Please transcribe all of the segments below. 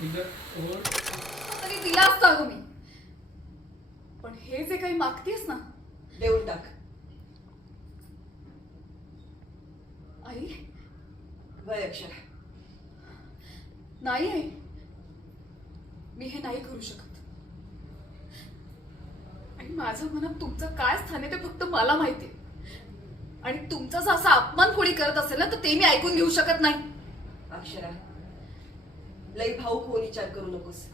तरी दिला असता अगं मी. पण हे जे काही मागतेस ना देऊन टाक. आई? वय अक्षरा. नाही आई मी हे नाही करू शकत. आणि माझ्या मनात तुमचं काय स्थान आहे ते फक्त मला माहिती आहे. आणि तुमचा जर असा अपमान कोणी करत असेल ना तर ते मी ऐकून घेऊ शकत नाही. अक्षरा लई भाऊ होऊन विचार करू नकोस.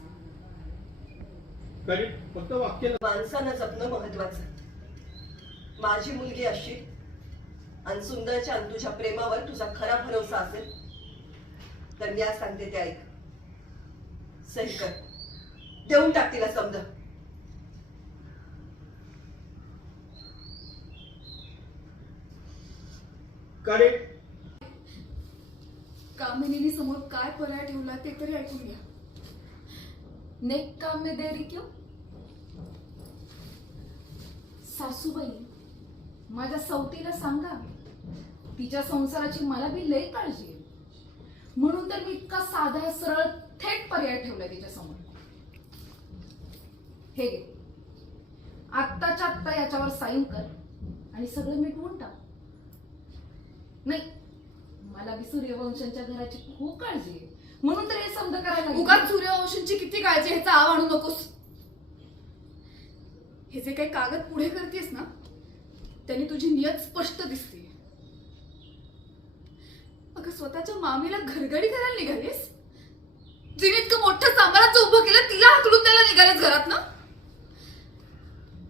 फक्त वाक्य माणसानं जपणं महत्वाचं माझी मुलगी अशी आणि सुंदरच्या आणि तुझ्या प्रेमावर तुझा खरा भरोसा असेल तर मी आज सांगते ते ऐक. सही कर. देऊन टाक तिला समजा. करेक्ट कामिनीने समोर काय पर्याय ठेवला ते तरी ऐकून घ्या. नेक काम में देरी क्यों? सासूबाई माझ्या सवतीला सांगा. तिच्या संसाराची मला बी लय काळजी आहे. म्हणून तर मी इतका साधा सरळ थेट पर्याय ठेवला तिच्या समोर. हे घे. आत्ताच्या आत्ता याच्यावर साईन कर आणि सगळं मिटवून टाक. नाही मला बी सूर्यवंशांच्या घराची खूप काळजी आहे. म्हणून तर हे समजा करायला उगाच सूर्यवंशांची किती काळजी ह्याचा आव आणू नकोस. हे जे काही कागद पुढे करतेस ना त्यांनी तुझी नियत स्पष्ट दिसते. अगं स्वतःच्या मामीला घरगडी करायला निघालीस? जिने इतकं मोठं साम्राज्य उभं केलं तिला हाकलून द्यायला निघालेस घरात ना?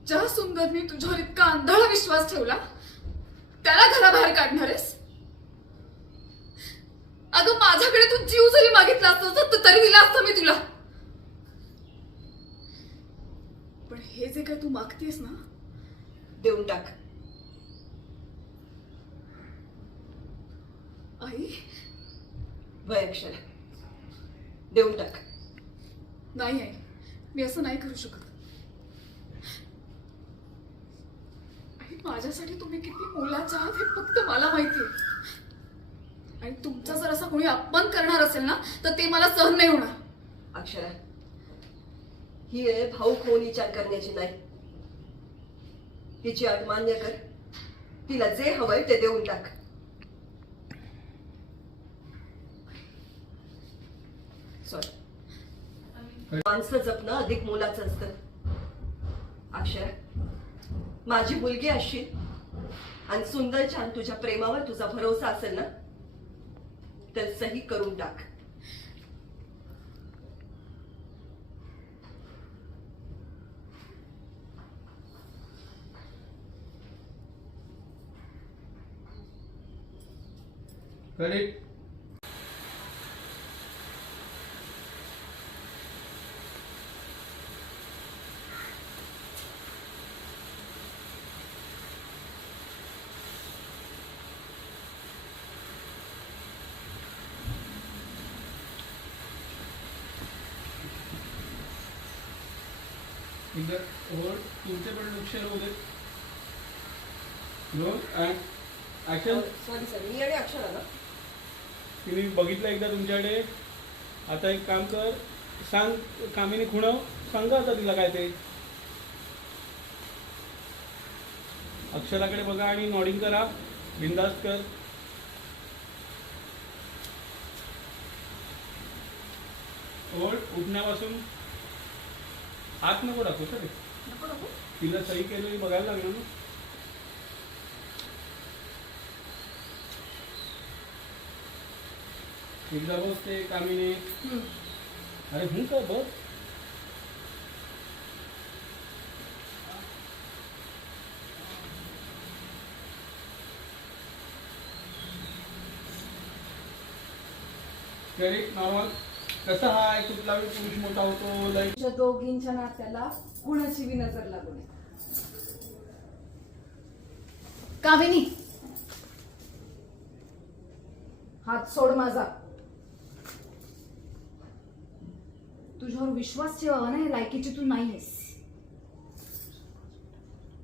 ज्या सुंदरने तुझ्यावर इतका आंधळा विश्वास ठेवला त्याला घराबाहेर काढणारेस? आहेस माझ्याकडे तू जीव जरी मागितला असता तर तरी दिला असता मी तुला. पण हे जे काय तू मागतेस ना देऊन टाक. आई? वय अक्षरा देऊन टाक. नाही आई. मी असं नाही करू शकत. आई माझ्यासाठी तुम्ही किती मोलाच्या आहात हे फक्त मला माहिती आहे. आणि तुमचा जर असं कोणी अपमान करणार असेल ना तर ते मला सहन नाही होणार. अक्षरा ही आहे भाऊ होऊन विचार करण्याची नाही. हिची अट मान्य कर. तिला जे हवंय ते देऊन टाक. सॉरी माणसं जपणं अधिक मुलाचं असतं. अक्षरा माझी मुलगी अशी आणि सुंदर छान तुझ्या प्रेमावर तुझा भरोसा असेल ना तर सही करून टाक. करेक्ट इधर और तुमचे पण लक्ष राहू दे roll and action sorry sir मी आणि अक्षरा ना तिने बघितलं एकदा तुमच्याकडे. आता एक काम कर. सांग कामिनी खुणव. सांगा आता तिला काय ते. अक्षराकडे बघा आणि नॉडिंग करा. बिंदास्त कर. ओढ उठण्यापासून हात नको टाकू सर. तिला सही केलेली बघायला लागलं ना. एकदा बघ ते कामिनी अरे हूं का बघ नॉर्मल कसा आहे कुठला पुरुष मोठा होतो दोघींच्या नात्याला कुणाची बी नजर लागू नये. कामिनी. हात सोड माझा. तुझ्यावर विश्वास ठेवावा ना हे लायकीची तू नाही आहेस.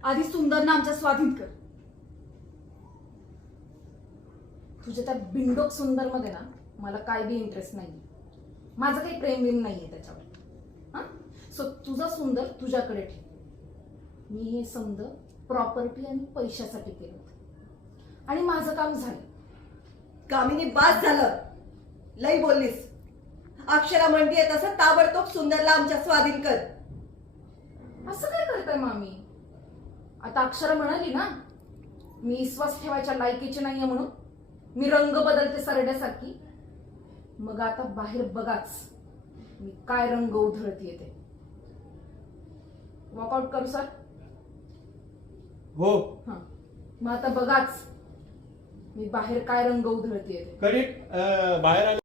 आधी सुंदरना आमच्या स्वाधीन कर. तुझ्या त्या बिंडोक सुंदरमध्ये ना मला काय बी इंटरेस्ट नाही माझं काही प्रेम बिम नाहीये त्याच्यावर. हा? सो तुझा सुंदर तुझ्याकडे ठेव. मी हे समज प्रॉपर्टी आणि पैशासाठी केलं होतं. आणि माझं काम झालं. कामिनी बास झालं. लई बोललीस. अक्षरा म्हणतीये तसं ताबडतोब सुंदरला आमच्या स्वाधीन कर. असं काय करताय मामी? आता अक्षरा म्हणाली ना मी विश्वास ठेवायच्या लायकीची नाहीये म्हणून. मी रंग बदलते सरड्यासारखी. मग आता बाहेर बघाच. मी काय रंग उधळतीये ते वॉकआउट करू सर हो. हा. मग आता बघाच. मी बाहेर काय रंग उधळतीये ते कधी अं, बाहेर आले.